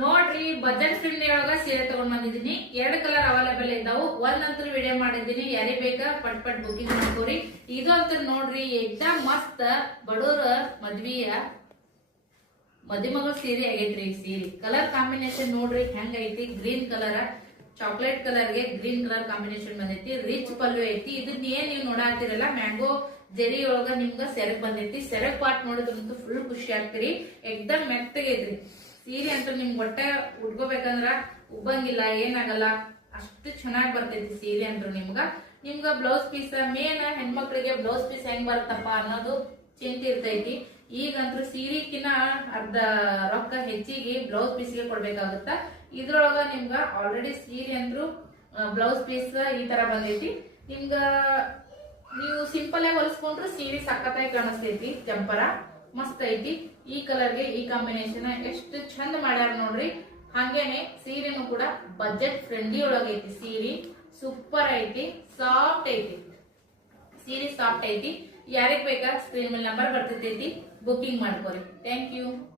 ನೋಡ್ರಿ budget friendly ಒಳಗ ಸೀರೆ ತಗೊಂಡ್ ಬಂದಿದ್ದೀನಿ. 2 ಕಲರ್ ಅವೈಲೇಬಲ್ ಇದ್ದಾವು. ಒಂದಂತೂ ವಿಡಿಯೋ ಮಾಡಿದ್ದೀನಿ, ಯಾರಿಗೆ ಬೇಕಾ ಪಟ್ ಪಟ್ ಬುಕಿಂಗ್ ಮಾಡ್ಕೋರಿ. ಇದು ಅಂತ ನೋಡ್ರಿ ಎಕ್ದಮ್ ಮಸ್ತ್ ಬಡೂರ ಮದ್ವಿಯ ಮದುಮಗಳ ಸೀರೆ ಆಗೈತ್ರಿ. ಈ ಸೀರೆ ಕಲರ್ ಕಾಂಬಿನೇಷನ್ ನೋಡ್ರಿ ಹೆಂಗ ಐತಿ. ಗ್ರೀನ್ ಕಲರ್ ಚಾಕ್ಲೇಟ್ ಕಲರ್ ಗೆ ಗ್ರೀನ್ ಕಲರ್ ಕಾಂಬಿನೇಷನ್ ಬಂದೈತಿ. ರಿಚ್ ಪಲ್ಲು ಐತಿ. ಇದನ್ನ ಏನ್ ನೀವು ನೋಡಾತಿರಲ್ಲ ಮ್ಯಾಂಗೋ ಜರಿ ಒಳಗ ನಿಮ್ಗ ಸೆರಗ್ ಬಂದೈತಿ. ಸೆರಗ್ ಪಾರ್ಟ್ ನೋಡಿದ್ರಂತೂ ಫುಲ್ ಖುಷಿ ಆಗ್ತೀರಿ. ಎಕ್ದಮ್ ಮೆತ್ತಗೈತ್ರಿ ಸೀರೆ ಅಂತ. ನಿಮ್ಗೆ ಹೊಟ್ಟೆ ಉಟ್ಕೋಬೇಕಂದ್ರ ಉಬ್ಬಂಗಿಲ್ಲ, ಏನಾಗಲ್ಲ, ಅಷ್ಟು ಚೆನ್ನಾಗಿ ಬರ್ತೈತಿ ಸೀರೆ ಅಂದ್ರು. ನಿಮ್ಗ ಬ್ಲೌಸ್ ಪೀಸ್ ಮೇನ್ ಹೆಣ್ಮಕ್ಳಿಗೆ ಬ್ಲೌಸ್ ಪೀಸ್ ಹೆಂಗ್ ಬರ್ತಪ್ಪ ಅನ್ನೋದು ಚಿಂತೆ ಇರ್ತೈತಿ. ಈಗಂತೂ ಸೀರೆಕಿನ ಅರ್ಧ ರೊಕ್ಕ ಹೆಚ್ಚಿಗೆ ಬ್ಲೌಸ್ ಪೀಸ್ಗೆ ಕೊಡ್ಬೇಕಾಗುತ್ತ. ಇದ್ರೊಳಗ ನಿಮ್ಗ ಆಲ್ರೆಡಿ ಸೀರೆ ಅಂದ್ರು ಬ್ಲೌಸ್ ಪೀಸ್ ಈ ತರ ಬಂದೈತಿ. ನಿಮ್ಗ ನೀವು ಸಿಂಪಲ್ ಆಗಿ ಹೊಲಿಸ್ಕೊಂಡ್ರು ಸೀರೆ ಸಖತ್ತಾಗಿ ಕಾಣಿಸ್ತೈತಿ. ಜಂಪರ ಮಸ್ತ್ ಐತಿ. ಈ ಕಲರ್ಗೆ ಈ ಕಾಂಬಿನೇಷನ್ ಎಷ್ಟು ಚಂದ ಮಾಡ್ಯಾರ ನೋಡ್ರಿ. ಹಂಗೇನೆ ಸೀರೆನು ಕೂಡ ಬಜೆಟ್ ಫ್ರೆಂಡ್ಲಿ ಒಳಗೈತಿ. ಸೀರೆ ಸೂಪರ್ ಐತಿ, ಸಾಫ್ಟ್ ಐತಿ. ಸೀರೆ ಸಾಫ್ಟ್ ಐತಿ. ಯಾರಿಗ್ ಬೇಕಾ ಸ್ಕ್ರೀನ್ ಮೇಲೆ ನಂಬರ್ ಬರ್ತೈತಿ, ಬುಕಿಂಗ್ ಮಾಡ್ಕೋರಿ. Thank you.